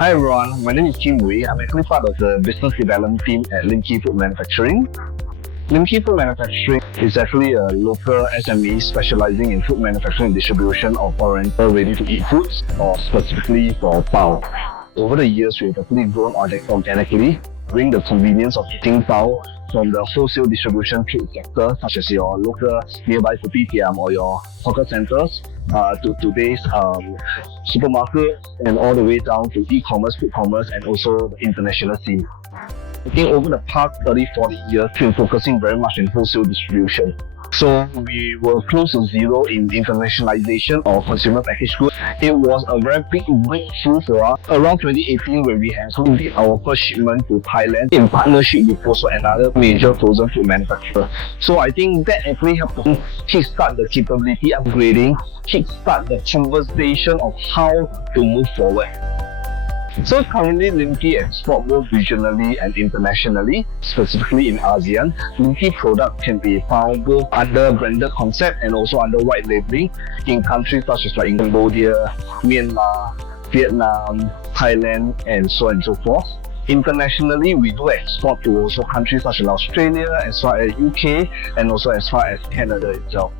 Hi everyone, my name is Kim Wei. I'm actually part of the business development team at Lim Kee Food Manufacturing. Lim Kee Food Manufacturing is actually a local SME specializing in food manufacturing and distribution of oriental ready-to-eat foods, or specifically for paus. Over the years, we've actually grown organically, bring the convenience of eating paus from the wholesale distribution trade sector, such as your local nearby kopitiam or your hawker centers, to today's supermarkets, and all the way down to e-commerce, food commerce, and also the international scene. I think over the past 30-40 years, we've been focusing very much in wholesale distribution. So we were close to zero in internationalization of consumer packaged goods. It was a very big breakthrough for us around 2018 when we actually did our first shipment to Thailand in partnership with also another major frozen food manufacturer. So I think that actually helped to kickstart the capability upgrading, kickstart the conversation of how to move forward. So currently, Lim Kee exports both regionally and internationally, specifically in ASEAN. Lim Kee product can be found both under branded concept and also under white labeling in countries such as like Cambodia, Myanmar, Vietnam, Thailand, and so on and so forth. Internationally, we do export to also countries such as Australia, as far as UK, and also as far as Canada itself.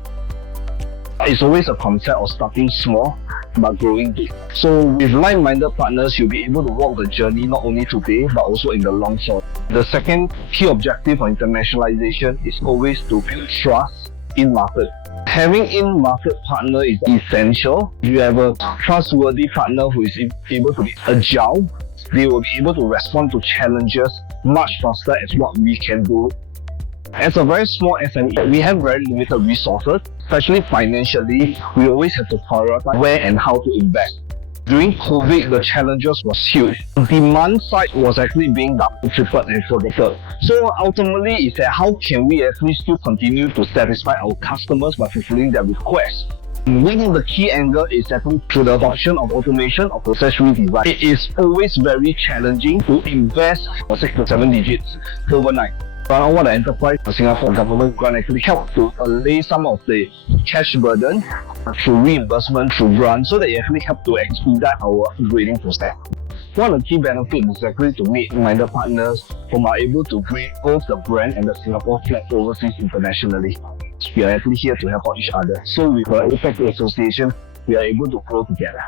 It's always a concept of starting small but growing big. So with like-minded partners, you'll be able to walk the journey not only today but also in the long haul. The second key objective for internationalization is always to build trust in market. Having in-market partner is essential. If you have a trustworthy partner who is able to be agile, they will be able to respond to challenges much faster as what we can do. As a very small SME, we have very limited resources, especially financially. We always have to prioritize where and how to invest. During COVID, the challenges was huge. The demand side was actually being double, tripled, and quadrupled. So ultimately, it's that how can we actually still continue to satisfy our customers by fulfilling their requests? One of the key angles is actually through the adoption of automation of process redesign. It is always very challenging to invest for 6 to 7 digits overnight. Around what the enterprise Singapore government grant actually help to allay some of the cash burden through reimbursement, through grant, so that it actually help to expedite our upgrading process. One of the key benefits is actually to meet minded partners whom are able to bring both the brand and the Singapore flag overseas internationally. We are actually here to help out each other. So with the APEC Association, we are able to grow together.